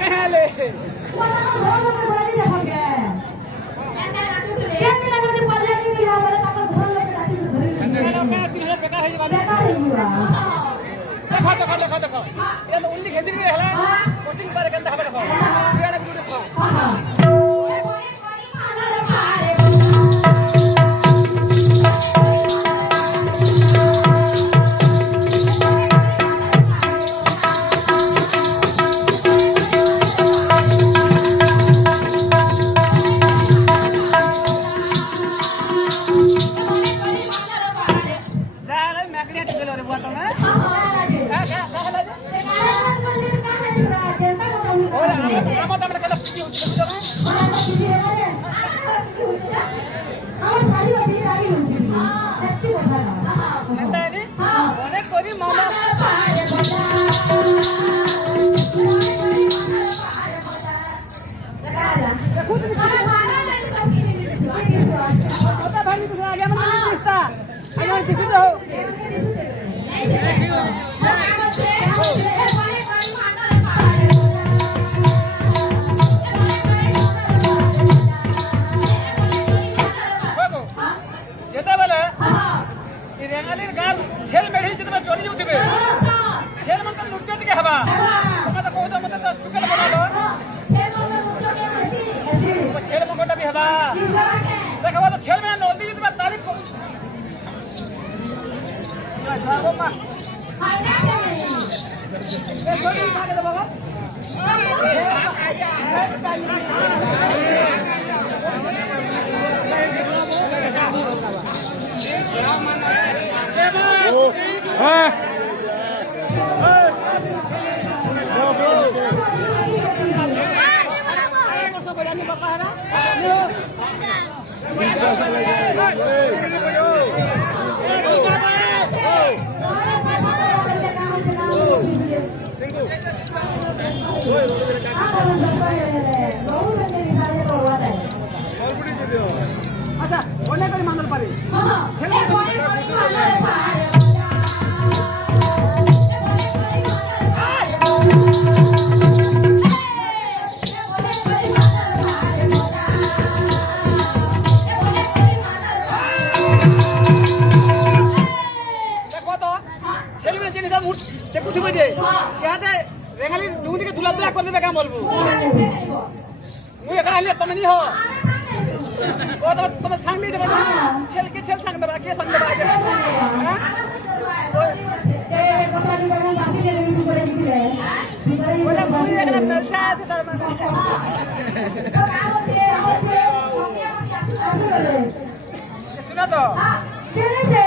कहले देखो देखो देखो देखो ये तो उन्नी खेती है हला कोटिंग पर करता है देखो ये ना गुड देखो अच्छा ओने कोई मानल पारे देखो तो छेली में छेली सब उठ से कुछ बजे याते रेगाली दुनी के दुला दुला कर देबे का बोलबो मु एकरा ले तमे नी हो ओ तमे संग नहीं जब छेल के छेल संग दबा के संग दबा के हां ए कथा नी बाबू बासी ले लेबी करे दिले बोला मु एकरा पैसा আছে তার মানে तो आओ छे हम क्या आसे करे सुना तो तेरे से